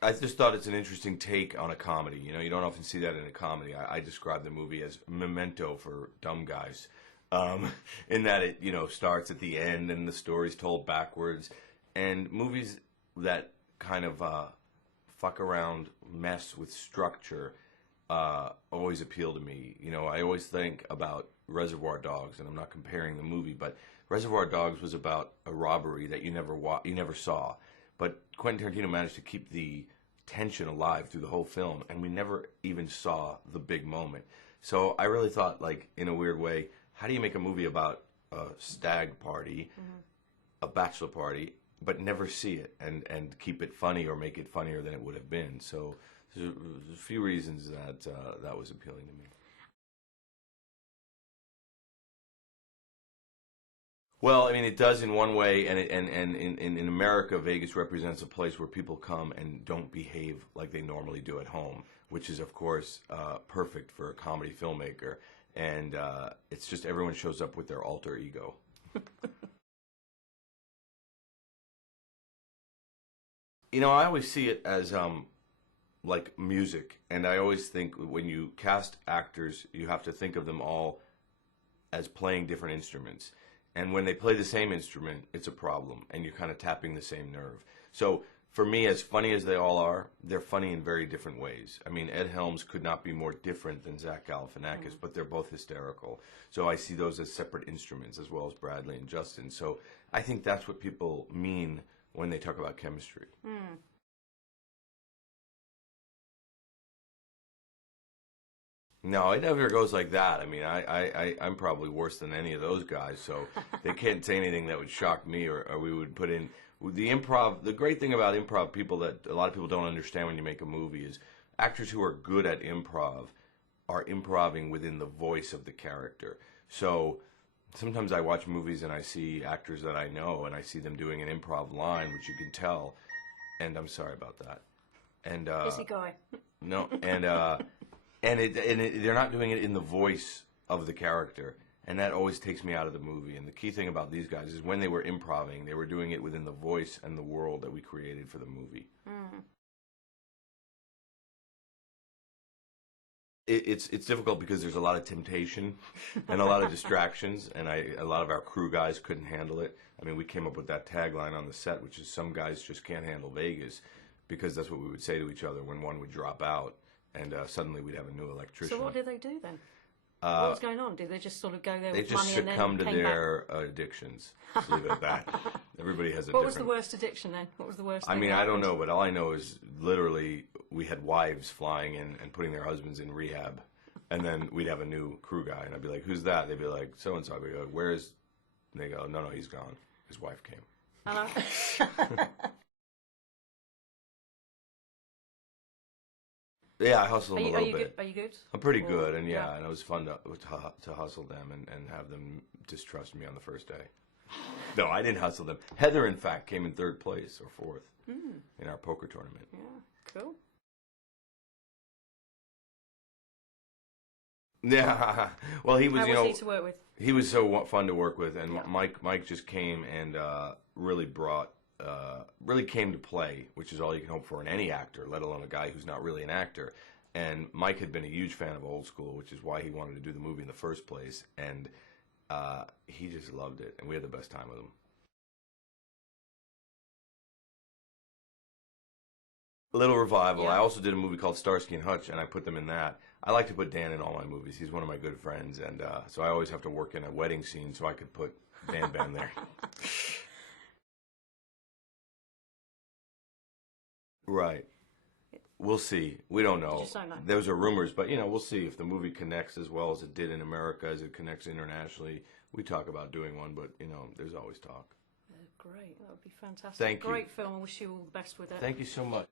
I just thought it's an interesting take on a comedy. You know, you don't often see that in a comedy. I describe the movie as Memento for dumb guys, in that it, you know, starts at the end and the story's told backwards. And movies that kind of fuck around, mess with structure, always appeal to me. You know, I always think about Reservoir Dogs, and I'm not comparing the movie, but Reservoir Dogs was about a robbery that you never saw. But Quentin Tarantino managed to keep the tension alive through the whole film, and we never even saw the big moment. So I really thought, like, in a weird way, how do you make a movie about a stag party, a bachelor party, but never see it and keep it funny or make it funnier than it would have been? So there's a few reasons that that was appealing to me. Well, I mean, it does in one way, and in America, Vegas represents a place where people come and don't behave like they normally do at home, which is, of course, perfect for a comedy filmmaker. And it's just everyone shows up with their alter ego. You know, I always see it as like music, and I always think when you cast actors, you have to think of them all as playing different instruments. And when they play the same instrument, it's a problem, and you're kind of tapping the same nerve. So for me, as funny as they all are, they're funny in very different ways. I mean, Ed Helms could not be more different than Zach Galifianakis, but they're both hysterical. So I see those as separate instruments, as well as Bradley and Justin. So I think that's what people mean when they talk about chemistry. No, it never goes like that. I mean, I'm probably worse than any of those guys, so they can't say anything that would shock me, or we would put in the improv. The great thing about improv, people that a lot of people don't understand when you make a movie, is actors who are good at improv are improving within the voice of the character. So sometimes I watch movies and I see actors that I know, and I see them doing an improv line, which you can tell, and I'm sorry about that. And Easy going. no, they're not doing it in the voice of the character, and that always takes me out of the movie. And the key thing about these guys is when they were improving, they were doing it within the voice and the world that we created for the movie. It's difficult because there's a lot of temptation and a lot of distractions, and a lot of our crew guys couldn't handle it. I mean, we came up with that tagline on the set, which is "Some guys just can't handle Vegas," because that's what we would say to each other when one would drop out. And suddenly we'd have a new electrician. So what did they do then? What was going on? Did they just sort of go there with money and then succumb to came their addictions. Just leave it at that. Everybody has a What was the worst addiction then? What was the worst I thing mean, that I don't happened? know, but all I know is literally we had wives flying in and putting their husbands in rehab. And then we'd have a new crew guy, and I'd be like, "Who's that?" They'd be like, "So-and-so." I'd be like, "Where is..." And they go, No, he's gone. His wife came." Yeah, I hustle them a little bit. Are you good? I'm pretty good, and yeah, and it was fun to hustle them and have them distrust me on the first day. No, I didn't hustle them. Heather, in fact, came in 3rd place or 4th in our poker tournament. Yeah, cool. Yeah, well, he was. How was he to work with? He was so fun to work with, and Mike just came and really came to play, which is all you can hope for in any actor, let alone a guy who's not really an actor. And Mike had been a huge fan of Old School, which is why he wanted to do the movie in the first place, and he just loved it, and we had the best time with him. Little revival. Yeah. I also did a movie called Starsky and Hutch, and I put them in that. I like to put Dan in all my movies. He's one of my good friends, and so I always have to work in a wedding scene so I could put Dan Ben there. Right. We'll see. We don't know. Just don't know. Those are rumors, but we'll see if the movie connects as well as it did in America, as it connects internationally. We talk about doing one, but there's always talk. Great. That would be fantastic. Thank you. Great film. I wish you all the best with it. Thank you so much.